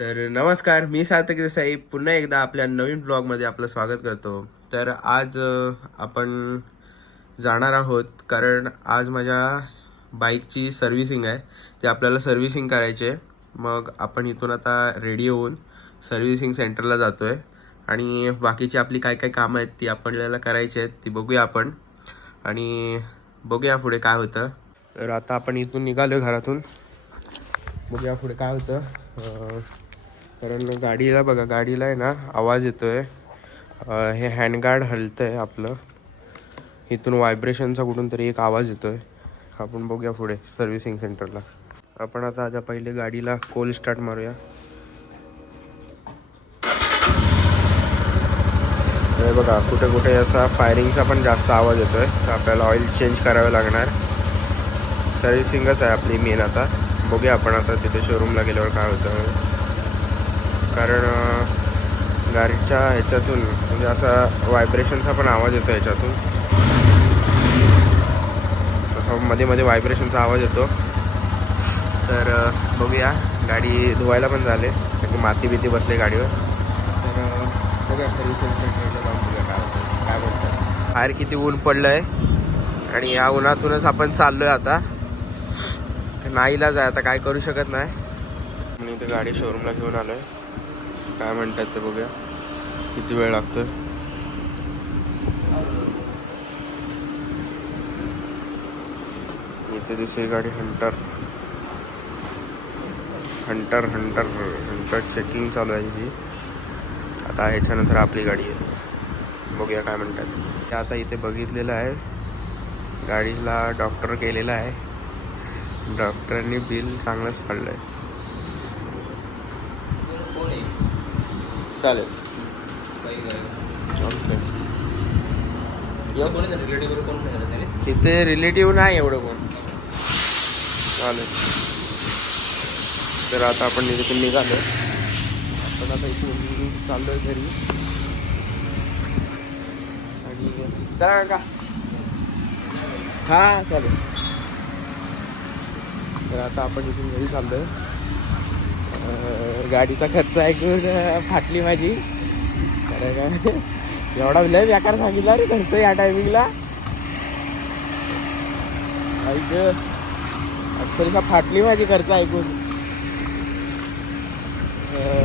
तर नमस्कार, मी सार्थक देसाई पुन्हा एकदा आपल्या नवीन ब्लॉगमध्ये आपलं स्वागत करतो. तर आज आपण जाणार आहोत कारण आज माझ्या बाईकची सर्व्हिसिंग आहे. ते आपल्याला सर्व्हिसिंग करायची आहे. मग आपण इथून आता रेडी होऊन सर्व्हिसिंग सेंटरला जातो आहे आणि बाकीची आपली काय काय कामं आहेत ती आपल्याला करायची आहेत, ती बघूया आपण आणि बघूया पुढे काय होतं. तर आता आपण इथून निघालो घरातून, बघूया पुढे काय होतं. कारण गाडीला बघा, गाडीला आहे ना आवाज येतोय. हे हँडगार्ड हलतं आहे आपलं, इथून व्हायब्रेशनचा कुठून तरी एक आवाज येतोय. आपण बघूया पुढे सर्व्हिसिंग सेंटरला. आपण आता पहिले गाडीला कोल्ड स्टार्ट मारूया. हे बघा, कुठे कुठे असा फायरिंगचा पण जास्त आवाज येतोय, तर आपल्याला ऑइल चेंज करावं लागणार. सर्व्हिसिंगच आहे आपली मेन. आता बघूया आपण आता तिथे शोरूमला गेल्यावर काय होतं. कारण गाडीच्या ह्याच्यातून म्हणजे असा व्हायब्रेशनचा पण आवाज येतो ह्याच्यातून, तसा मध्ये मध्ये व्हायब्रेशनचा आवाज येतो. तर बघूया, गाडी धुवायला पण झाले कारण माती बिती बसले गाडीवर. तर बघूया सर्व्हिसिंग सेंटरला जाऊन बघूया काय होतं, काय म्हणतात. बाहेर किती ऊन पडलं आहे आणि या उन्हातूनच आपण चाललो आहे आता. नाईलाज आहे, आता काय करू शकत नाही. मी इथे गाडी शोरूमला घेऊन आलो आहे. काय म्हणतात ते बघूया, किती वेळ लागतोय. इथे दिसते गाडी Hunter Hunter Hunter Hunter checking चालू आहे ही. आता ह्याच्यानंतर आपली गाडी आहे, बघूया काय म्हणतात. आता इथे बघितलेलं आहे, गाडीला डॉक्टर केलेला आहे. डॉक्टरांनी बिल चांगलंच काढलं आहे. चालेल, ओके. तिथे रिलेटिव्ह नाही एवढं कोण. चालेल, तर आता आपण इथून निघालो. आपण आता इथून चाललो आहे घरी. आणि चला का, हां चालेल. तर आता आपण इथून घरी चाललो आहे. गाडीचा खर्च ऐकून फाटली माझी. कारण एवढा लय बेकार सांगितला रे खर्च या टायमिंगला. ऐक, अक्षरशः फाटली माझी खर्च ऐकून.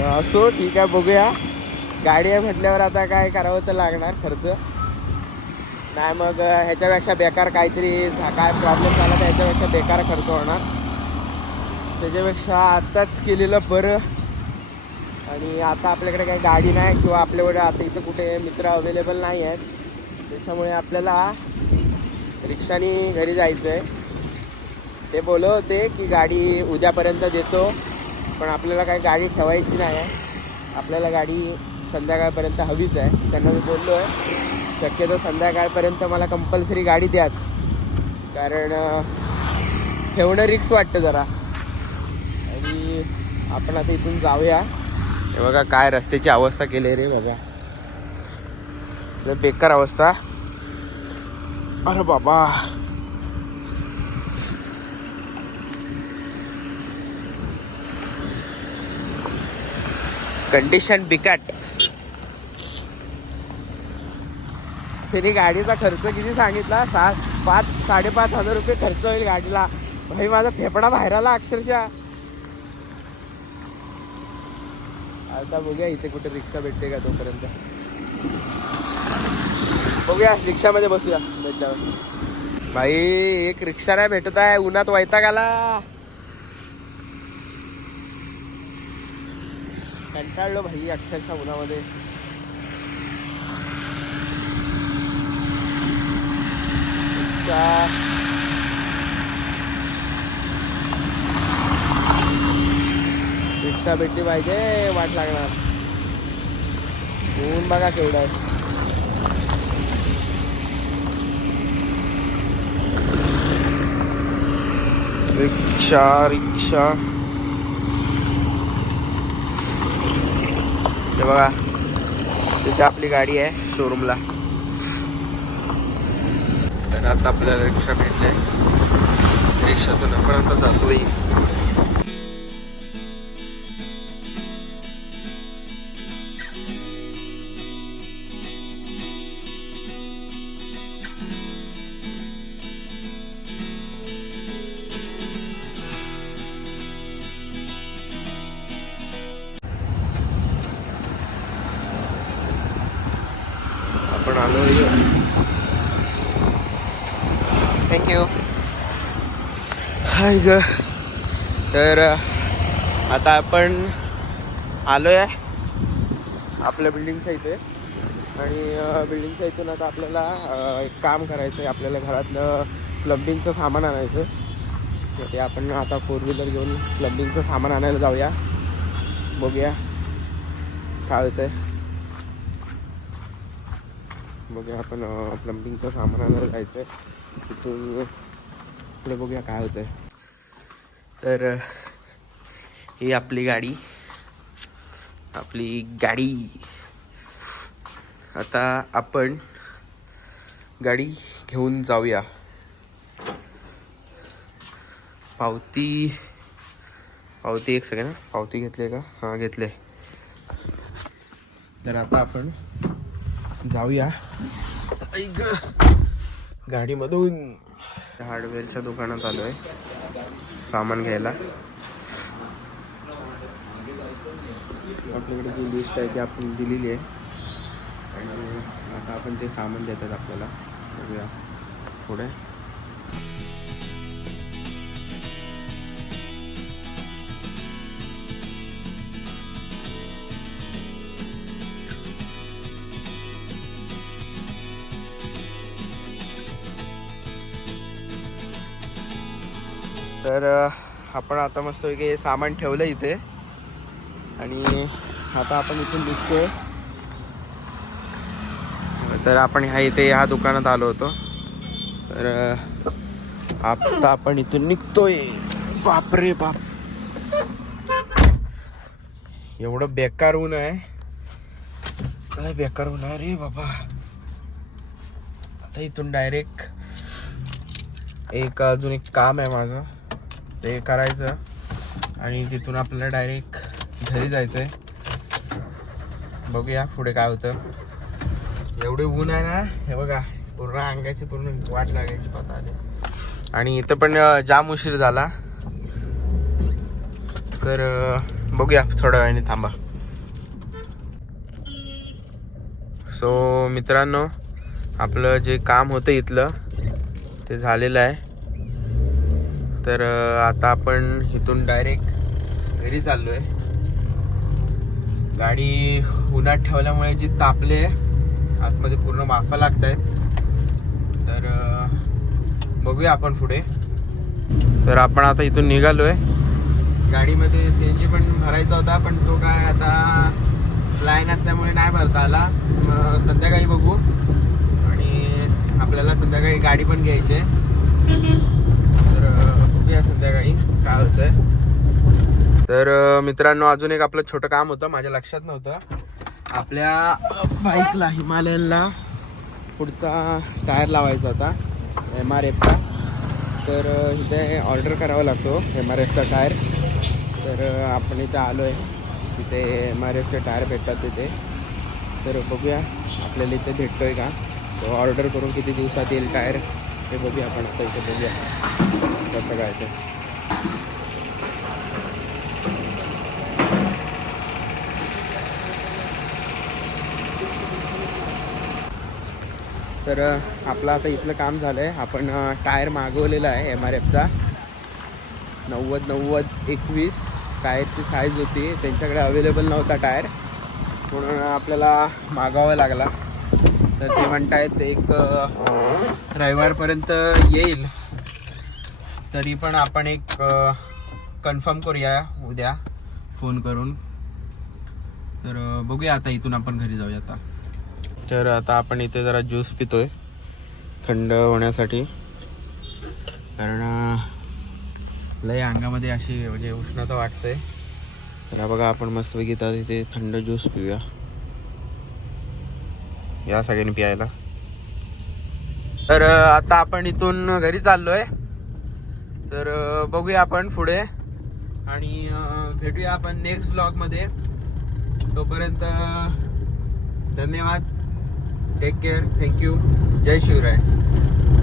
असो, ठीक आहे, बघूया. गाडी आहे म्हटल्यावर आता काय करावं तर लागणार खर्च. नाही मग ह्याच्यापेक्षा बेकार काहीतरी काय प्रॉब्लेम झाला तर ह्याच्यापेक्षा बेकार खर्च होणार. त्याच्यापेक्षा आत्ताच केलेलं बरं. आणि आता आपल्याकडे काही गाडी नाही किंवा आपल्याकडे आता इथं कुठे मित्र अवेलेबल नाही आहेत, त्याच्यामुळे आपल्याला रिक्षाने घरी जायचं आहे. ते बोलत होते की गाडी उद्यापर्यंत देतो, पण आपल्याला काही गाडी ठेवायची नाही आहे. आपल्याला गाडी संध्याकाळपर्यंत हवीच आहे. त्यांना मी बोललो आहे शक्यतो संध्याकाळपर्यंत मला कंपल्सरी गाडी द्याच, कारण ठेवणं रिक्स वाटतं जरा. आणि आपण आता इथून जाऊया. हे बघा काय रस्त्याची अवस्था केली रे बघा, बेकार अवस्था. अरे बाबा, कंडिशन बिकट. तरी गाडीचा खर्च किती सांगितला, 5,000-5,500 रुपये खर्च होईल गाडीला. भाई माझा फेफडा बाहेर आला अक्षरशः. आता बघूया इथे कुठे रिक्षा भेटते का, तोपर्यंत बघूया. रिक्षामध्ये बसूया भेटल्यावर. भाई एक रिक्षा नाही भेटत आहे, उन्हात वैताग आला. कंटाळलो भाई अक्षरशः उन्हामध्ये. रिक्षा भेटली पाहिजे, वाट लागणार. ऊन बघा केवढं आहे. रिक्षा रिक्षा, हे बघा तिथे आपली गाडी आहे शोरूमला. तर आता आपल्याला रिक्षा भेटले, रिक्षातून आपण आता जातोय. आलो. थँक्यू. हाय ग. तर आता आपण आलो आहे आपल्या बिल्डिंगच्या इथे आणि बिल्डिंगच्या इथून आता आपल्याला एक काम करायचं आहे. आपल्याला घरातलं प्लंबिंगचं सामान आणायचं. तर ते आपण आता 4 व्हीलर घेऊन प्लंबिंगचं सामान आणायला जाऊया. बघूया काय होतं आहे. बघूया आपण प्लंबिंगचं सामान आणायला जायचं आहे. तिथून पुढे बघूया काय होतं आहे. तर ही आपली गाडी आता आपण गाडी घेऊन जाऊया. पावती एक सेकंड. पावती घेतली का? हां घेतले. तर आता आपण जाऊया गाडीमधून. हार्डवेअरच्या दुकानात आलो आहे सामान घ्यायला. आपल्याकडे जी लिस्ट आहे ती आपण दिलेली आहे आणि आता आपण ते सामान देतात आपल्याला. बघूया पुढे. तर आपण आता मस्तपैकी हे सामान ठेवलं इथे आणि आता आपण इथून निघतोय. तर आपण ह्या दुकानात आलो होतो. तर आता आपण इथून निघतोय. बापरे बाप, एवढं बेकार ऊन आहे. काय बेकार ऊन आहे रे बाबा. आता इथून डायरेक्ट अजून एक काम आहे माझं, ते करायचं आणि तिथून आपल्याला डायरेक्ट घरी जायचंय. बघूया पुढे काय होतं. एवढे ऊन आहे ना, हे बघा पूर्ण अंगाची पूर्ण वाट लागायची पता आली. आणि इथं पण जाम उशीर झाला. तर बघूया थोड्या वेळाने थांबा. सो मित्रांनो, आपलं जे काम होतं इथलं ते झालेलं आहे. तर आता आपण इथून डायरेक्ट घरी चाललो आहे. गाडी उन्हात ठेवल्यामुळे जी तापले आतमध्ये पूर्ण वाफा लागत आहेत. तर बघूया आपण पुढे. तर आपण आता इथून निघालो आहे. गाडीमध्ये CNG पण भरायचा होता, पण तो काय आता लाईन असल्यामुळे नाही भरता आला. संध्याकाळी बघू. आणि आपल्याला संध्याकाळी गाडी पण घ्यायची आहे. तर बघूया संध्याकाळी काय होतंय. तर मित्रांनो, अजून एक आपलं छोटं काम होतं, माझ्या लक्षात नव्हतं. आपल्या बाईकला हिमालयनला पुढचा टायर लावायचा होता MRFचा. तर इथे ऑर्डर करावा लागतो MRFचा टायर. तर आपण इथे आलो आहे. तिथे MRFचे टायर भेटतात तिथे. तर बघूया आपल्याला इथे भेटतोय का. तो ऑर्डर करून किती दिवसात येईल टायर हे बघूया आपण. आता इथे बघूया कसं काय ते. तर आपलं आता इथलं काम झालं आहे. आपण टायर मागवलेला आहे MRFचा. 90-90-21 टायरची साईज होती. त्यांच्याकडे अवेलेबल नव्हता टायर, म्हणून आपल्याला मागवावा लागला. तर ते म्हणतायत एक रविवारपर्यंत येईल. तरी पण आपण एक कन्फर्म करूया उद्या फोन करून. तर बघूया आता इथून आपण घरी जाऊया आता. तर आता आपण इथे जरा ज्यूस पितोय थंड होण्यासाठी, कारण लय अंगामध्ये अशी म्हणजे उष्णता वाटते. तर बघा आपण मस्तपैकी इथे थंड ज्यूस पिऊया. या सगळ्यांनी प्यायला. तर आता आपण इथून घरी चाललोय. तर बघूया आपण पुढे आणि भेटूया आपण नेक्स्ट व्लॉगमध्ये. तोपर्यंत धन्यवाद. Take care. थँक्यू. जय शिवराय.